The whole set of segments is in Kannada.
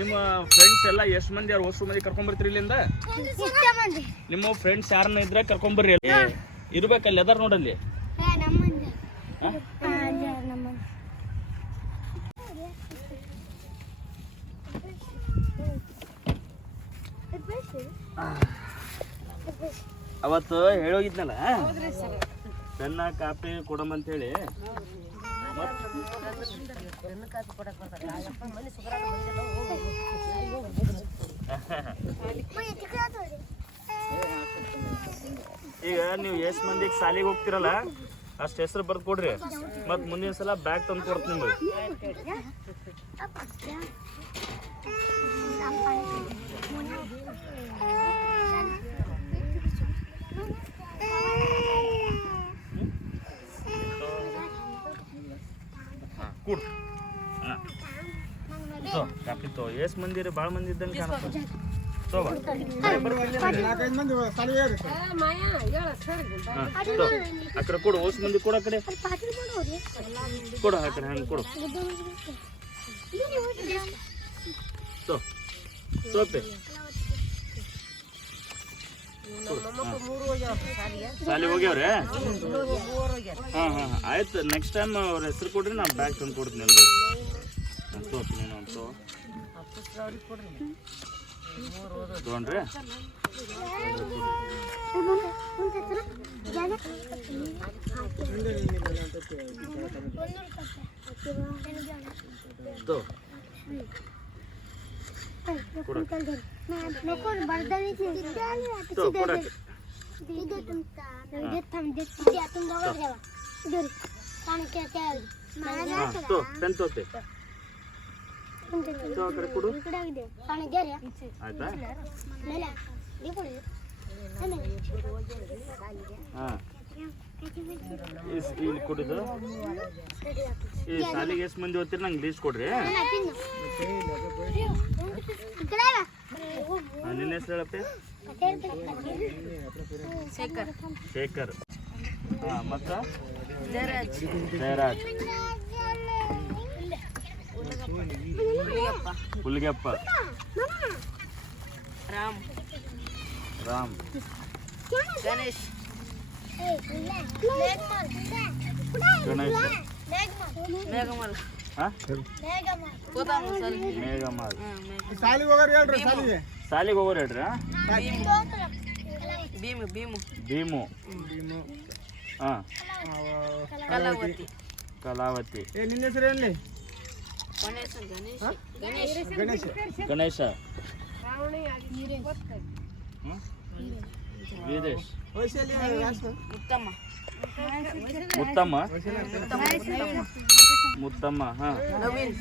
ನಿಮ್ಮ ಫ್ರೆಂಡ್ಸ್ ಎಲ್ಲ ಎಷ್ಟು ಮಂದಿ ಯಾರು ಹೊಸ ಮಂದಿ ಕರ್ಕೊಂಬರ್ತೀರಿ ಇಲ್ಲಿಂದ? ನಿಮ್ಮ ಫ್ರೆಂಡ್ಸ್ ಯಾರನ್ನ ಇದ್ರೆ ಕರ್ಕೊಂಬರ್ರಿ. ಇರ್ಬೇಕಲ್ಲಿ ಅದಾರ ನೋಡಲ್ಲಿ. ಅವತ್ತು ಹೇಳೋಗಿದ್ನಲ್ಲ ಪೆನ್ನ ಕಾಪಿ ಕೊಡಮಂತ ಹೇಳಿ. ಈಗ ನೀವು ಎಷ್ಟು ಮಂದಿಗೆ ಸಾಲಿಗೆ ಹೋಗ್ತಿರಲ್ಲ ಅಷ್ಟು ಹೆಸರು ಬರ್ದು ಕೊಡ್ರಿ. ಮತ್ತು ಮುಂದಿನ ಸಲ ಬ್ಯಾಗ್ ತಂದು ಕೊಡ್ತೀನಿ ನಿಮಗೆ. ಕೂಡು. ಕಾಪಿ ತೋ. ಎಷ್ಟು ಮಂದಿ ರೀ? ಭಾಳ ಮಂದಿ ಇದ್ದಂಗೆ ಕಾಣುತ್ತೆ. ಅಕಡೆ ಕೊಡು. ಹೊಸ ಮಂದಿ ಕೊಡು. ಆ ಕಡೆ ಕೊಡು. ಆ ಕಡೆ ಹಂಗೆ ಕೊಡು. ಸೋಪೆ ಸಾಲಿ ಹೋಗ್ಯಾವ್ರೆ? ಹಾಂ ಹಾಂ ಆಯ್ತು. ನೆಕ್ಸ್ಟ್ ಟೈಮ್ ಅವ್ರ ಹೆಸರು ಕೊಡ್ರಿ, ನಾನು ಬ್ಯಾಗ್ ತಂದು ಕೊಡ್ತೀನಿ. ಸೋಪ್ ನೀನು ಒಂದು ತೊಗೊಂಡ್ರಿ. ಇಲ್ಲಿ ಕೊಡಿದ್ದು. ಈ ಶಾಲೆಗೆ ಎಷ್ಟು ಮಂದಿ ಓದ್ತೀರಿ ನಂಗೆ ಲೀಸ್ಟ್ ಕೊಡ್ರಿ. ನಿನ್ನ ಹೆಸರು ಹೇಳಪ್ಪ? ಶೇಖರ್. ಹಾಂ, ಮತ್ತು ಜಯರಾಜ್. ಹುಲಿಗೆಪ್ಪ. ರಾಮ್. ಗಣೇಶ್. ಮೇಘಮಾಲ್. ಸಾಲಿಗೆ ಹೋಗೋರು ಹೇಳ್ರಿ. ಭೀಮು. ಹಾಂ. ಕಲಾವತಿ. ನಿನ್ನ ಹೆಸರು ಹೇಳಿ? ಗಣೇಶ. ವೀರೇಶ್. ಮುತ್ತಮ್ಮ. ಹಾಂ. ನವೀನ್.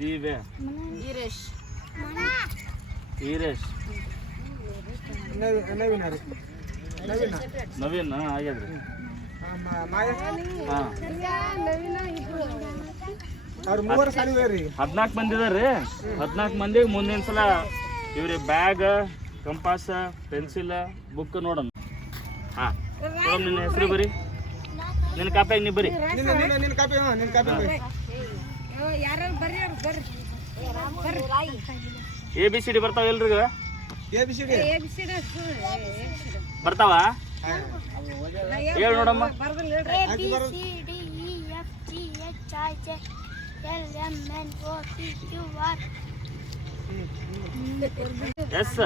ದಿವ್ಯ. ವೀರೇಶ್. ನವೀನ್. ಆಗ್ಯದ್ರಿ. ಹಾಂ. 14 ಮಂದಿ ಇದಾರೆ. 14 ಮಂದಿಗೆ ಮುಂದಿನ ಸಲ ಇವ್ರಿಗೆ ಬ್ಯಾಗ್, ಕಂಪಾಸ್, ಪೆನ್ಸಿಲ್, ಬುಕ್ ನೋಡೋಣ. ಹಾಂ, ನಿನ್ನ ಹೆಸರು ಬರಿ. ನಿನ್ನ ಕಾಪ್ಯಾಗ ನೀ ಬರಿ. ABCD ಬರ್ತಾವ ಎಲ್ರಿಗ? ಬರ್ತಾವ? ಹೇಳಿ ನೋಡಮ್ಮ. ಎಸ್.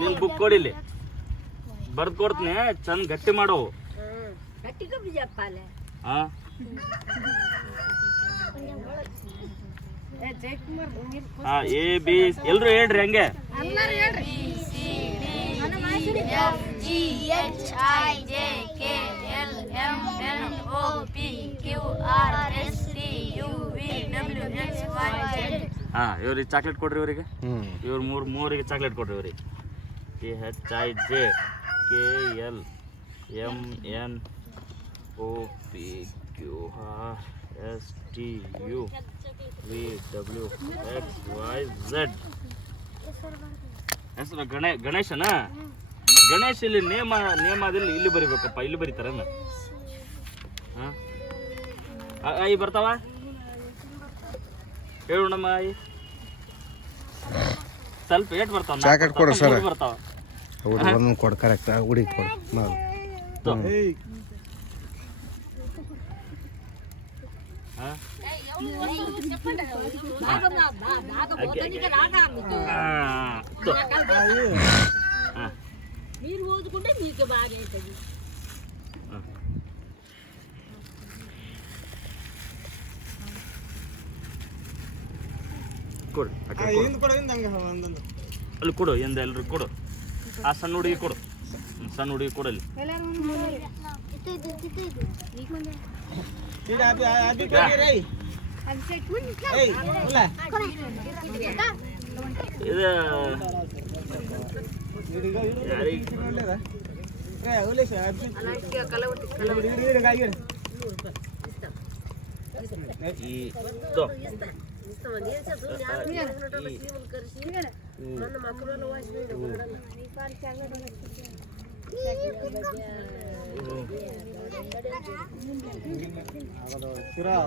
ನಿನ್ ಬುಕ್ ಕೊಡಿಲಿ, ಬರ್ದು ಕೊಡ್ತೀನಿ. ಚಂದ ಗಟ್ಟಿ ಮಾಡವು. AB ಎಲ್ರು ಹೇಳ್ರಿ ಹಂಗೆ. ಇವ್ರಿಗೆ ಚಾಕ್ಲೇಟ್ ಕೊಡ್ರಿ. ಇವರಿಗೆ ಇವ್ರು ಮೂರಿಗೆ ಚಾಕ್ಲೇಟ್ ಕೊಡ್ರಿ. ಇವ್ರಿಗೆ KLMNOPQRSTUVWXYZ. ಹೆಸರು ಗಣೇಶನ. ಗಣೇಶ್ ಇಲ್ಲಿ ನೇಮದಲ್ಲಿ ಇಲ್ಲಿ ಬರಿಬೇಕಪ್ಪ. ಇಲ್ಲಿ ಬರೀತಾರನ್ನ. ಐ ಬರ್ತಾವ ಹೇಳು ನಮ್ಮ ಐ ಸ್ವಲ್ಪ ಏಟ್ ಬರ್ತಾವ ಜಾಕೆಟ್ ಕೊಡು ಸರ್ ಬರ್ತಾವ ಒಂದು ಕೊಡು ಕರೆಕ್ಟ್ ಹುಡುಗಿ ಕೊಡು మీరు ఓదుకుంటే మీకు బాగా అవుతుంది ಕೊಡು ಅಲ್ಲಿ ಕೊಡು ಎಂದ ಎಲ್ರು ಕೊಡು ಆ ಸಣ್ಣ ಹುಡುಗಿ ಕೊಡು ಸಣ್ಣ ಹುಡುಗಿ ಕೊಡಲ್ಲಿ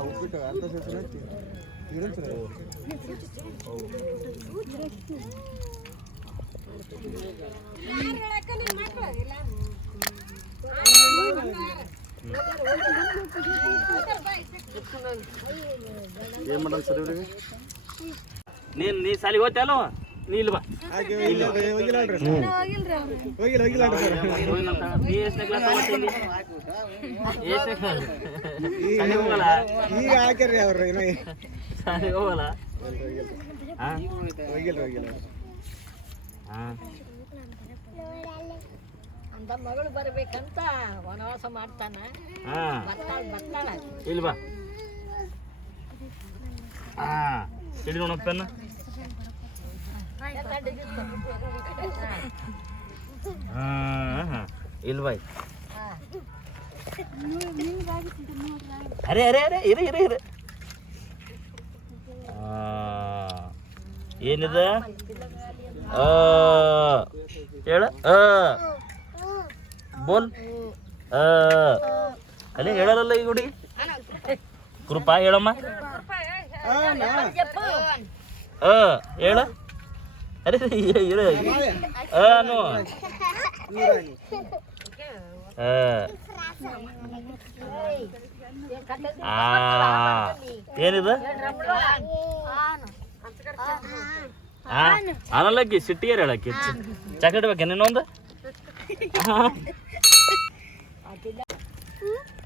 ಉಪ್ಪಿಟ್ಟು ಅರ್ಧ ಏನ್ ಮಾಡೋಣ ಸರ್ ಇವ್ರಿಗೆ ನೀ ಸಾಲಿಗೆ ಹೋಗ್ತಾ ಅಲ್ವ ನೀ ಇಲ್ವಾ ನೀ ಎಷ್ಟನೇ ಕ್ಲಾಸ್ ಹೋಗಲ್ಲ ಈಗ ಹಾಕ್ಯಾರ್ರಿ ಅವ್ರ ಸಾಲಿಗೆ ಹೋಗಲ್ಲ ಅಂತ ಮಗಳು ಬರ್ಬೇಕಂತ ವನವಾಸ ಮಾಡ್ತಾನ ಬರ್ತಾಳ ಇಲ್ವಾ ಹಿಡಿ ನೋಡ ಪೆನ್ ಇಲ್ವಾ ಅರೆ ಅರೆ ಅರೆ ಇರಿ ಇರಿ ಇರಿ ಏನಿದೆ ಹೇಳ ಬೋಲ್ ಅಲ್ಲೇ ಹೇಳಲ್ಲ ಈ ಗುಡಿ ಕೃಪಾ ಹೇಳಮ್ಮ ಹೇಳ ಅರೆ ಏನಿದೆ ಅನ್ನಲ್ಲಕ್ಕಿ ಸಿಟ್ಟಿಗೆ ಹೇಳಕ್ಕಿ ಚಾಕೆಟ್ ಬೇಕ ಇನ್ನೊಂದು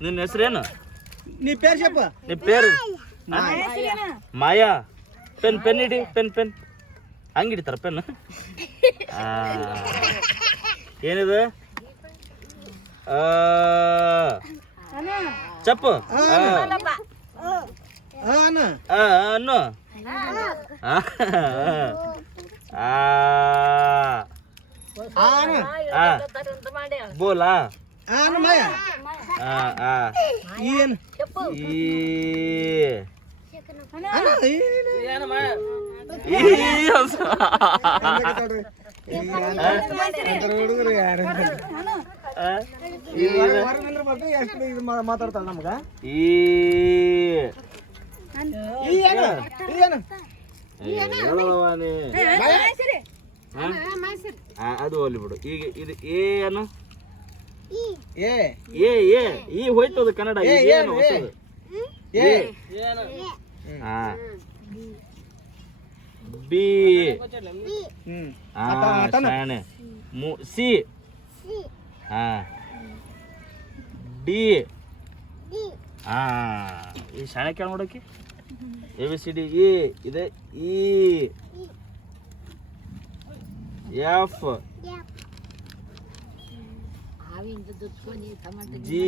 ನಿನ್ನ ಹೆಸರೇನು ನೀ ಪೇರ್ ಶಪ್ಪ ನೀ ಪೇರು ಮಾಯಾ ಪೆನ್ ಪೆನ್ ಇಡಿ ಪೆನ್ ಪೆನ್ ಹಂಗೆ ಹಿಡಿತಾರ ಪೆನ್ ಏನಿದೆ ಚಪ್ಪು ಅನ್ನು ಬೋಲಾ ಮಾಯಾ ಏನು ಹುಡುಗರು ಯಾರು ಮಾತಾಡ್ತಾರ ನಮ್ಗ ಅದು ಹೋಗ್ಲಿ ಬಿಡು ಈಗ ಇದು ಏನು ಈ ಹೋಯ್ತದ ಕನ್ನಡ ಏನು ಹೊಸದು ಬಿ ಶಾಣೆ ಸಿ ಡಿ ಈ ಶಾಣೆ ಕೇಳ ನೋಡಕ್ಕೆ A B C D E ಇದೆ ಇ ಎಫ್ ಜಿ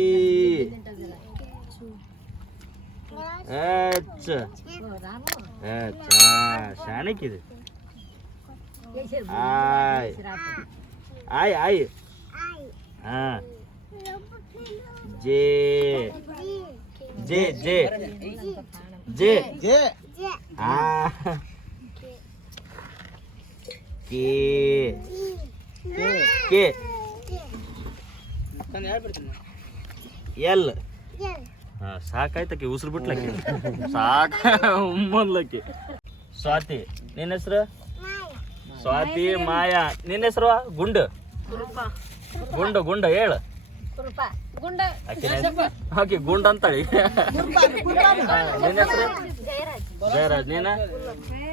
ಎಚ್ ಶಾಣಕ್ಕಿದೆ I I J J J J J K K L ಸಾಕಾಯ್ತಕ್ಕೆ ಉಸಿರು ಬಿಟ್ಲಕ್ಕಿ ಸಾಕ ಉಮ್ಮನ್ಲಕ್ಕಿ. ಸ್ವಾತಿ ನಿನ್ನ ಹೆಸರು? ಸ್ವಾತಿ ಮಾಯಾ ನಿನ್ನ ಹೆಸರು? ಗುಂಡು ಗುಂಡು ಗುಂಡ ಹೇಳು. ಆಕೆ ಗುಂಡ ಅಂತಾಳಿ. ನಿನ್ನ ಹೆಸರು? ಜಯರಾಜ್. ನೀನ?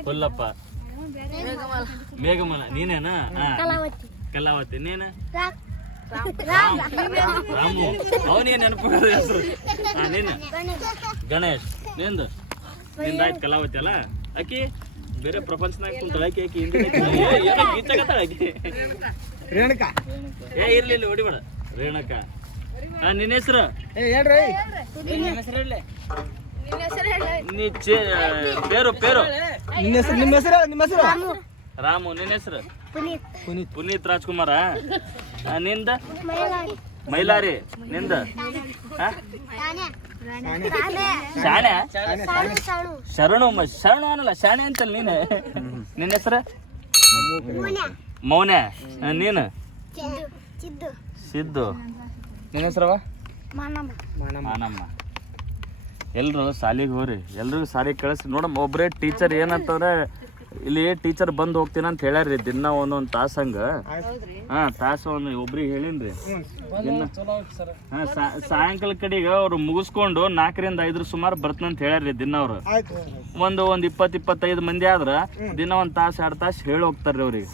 ಹುಲ್ಲಪ್ಪ. ಮೇಘಮಲ. ನೀನೇನಾ? ಕಲಾವತಿ. ನೀನ? ರಾಮು. ಅವನೇನು ನೆನಪು ಹೆಸರು? ನೀನು? ಗಣೇಶ್. ನಿಂದು? ನಿಂದಾಯ್ತು ಕಲಾವತಿ ಅಲ್ಲ. ಆಕಿ ಬೇರೆ ಪ್ರಪಂಚನಾಗ ಕುಂತಾಳ. ಆಕಿ ಏನೋ ಗೀಚಾಗತ್ತಾಳ ಆಕಿ. ರೇಣುಕಾ. ಇರ್ಲಿ ಹೊಡಿಬೇಡ. ರೇಣುಕಾ. ನಿನ್ನ ಹೆಸರು? ಹೇಳ್ರಿ. ನೀ ಪೇರು ಪೇರು. ನಿಮ್ಮ ಹೆಸರು? ರಾಮು. ನಿನ್ನ ಹೆಸರು? ಪುನೀತ್ ರಾಜ್ಕುಮಾರ. ನಿಂದ? ಮೈಲಾರಿ. ನಿಂದ? ಶಾಣೆ. ಶರಣು. ಶರಣು ಅನ್ನಲ್ಲ, ಶಾಣೆ ಅಂತಲ್ಲ ನೀನು. ನಿನ್ನ ಹೆಸರು? ಮೌನ. ನೀನು? ಸಿದ್ದು. ನಿನ್ನ ಹೆಸರವ? ಮಾನಮ್ಮ. ಎಲ್ರು ಸಾಲಿಗೆ ಹೋಗ್ರಿ. ಎಲ್ರಿಗೂ ಸಾಲಿಗೆ ಕಳಿಸಿ ನೋಡಮ್ಮ. ಒಬ್ಬರೇ ಟೀಚರ್ ಏನಂತಂದ್ರೆ ಇಲ್ಲಿ ಟೀಚರ್ ಬಂದು ಹೋಗ್ತೀನಿ ಅಂತ ಹೇಳ್ಯಾರ್ರಿ. ದಿನ ಒಂದೊಂದು ತಾಸು ಹಂಗೆ. ತಾಸು ಒಂದು ಒಬ್ರಿಗೆ ಹೇಳಿನ್ರಿ. ಸಾಯಂಕಾಲ ಕಡೆಗೆ ಅವ್ರು ಮುಗಿಸ್ಕೊಂಡು 4ರಿಂದ 5 ಸುಮಾರು ಬರ್ತಂತ ಹೇಳ್ಯಾರ್ರಿ ದಿನ ಅವ್ರು. ಒಂದು 20-25 ಮಂದಿ ಆದ್ರ ದಿನ 1 ತಾಸು 2 ತಾಸು ಹೇಳಿ ಹೋಗ್ತಾರ್ರಿ ಅವ್ರಿಗೆ.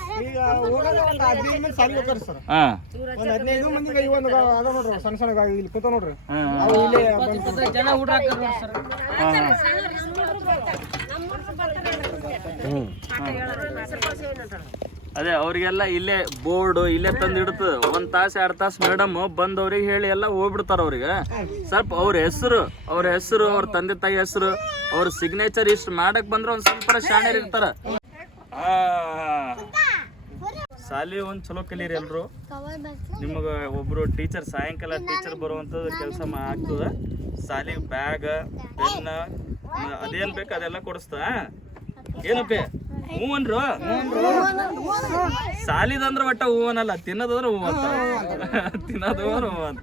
ಅದೇ ಅವ್ರಿಗೆಲ್ಲ ಇಲ್ಲೇ ಬೋರ್ಡು ಇಲ್ಲೇ ತಂದು ಇಡ್ತದ. 1 ತಾಸು 2 ತಾಸು ಮೇಡಮ್ ಬಂದವ್ರಿಗೆ ಹೇಳಿ ಎಲ್ಲ ಹೋಗ್ಬಿಡ್ತಾರ. ಅವ್ರಿಗೆ ಸ್ವಲ್ಪ ಅವ್ರ ಹೆಸರು ಅವ್ರ ತಂದೆ ತಾಯಿ ಹೆಸರು ಅವ್ರ ಸಿಗ್ನೇಚರ್ ಇಷ್ಟು ಮಾಡಕ್ ಬಂದ್ರೆ ಒಂದ್ ಸ್ವಲ್ಪ ಶಾಣೆರ್ ಇರ್ತಾರ. ಸಾಲಿ ಒಂದ್ ಚಲೋ ಕಲೀರಿ ಎಲ್ರು. ನಿಮಗ ಒಬ್ರು ಟೀಚರ್ ಸಾಯಂಕಾಲ ಟೀಚರ್ ಬರುವಂತದ್ದು ಕೆಲಸ ಆಗ್ತದ. ಸಾಲಿಗೆ ಬ್ಯಾಗ್ ಪೆನ್ ಅದೇನ್ ಬೇಕು ಅದೆಲ್ಲ ಕೊಡಿಸ್ತಾ. ಏನಪ್ಪೆ ಹೂ ಅನ್ರು? ಸಾಲಿದಂದ್ರ ಒಟ್ಟ ಹೂ ಅನ್ನಲ್ಲ, ತಿನ್ನೋದಂದ್ರ ಹೂ ಅಂತ. ತಿನ್ನೋದು ಹೂ ಅಂತ.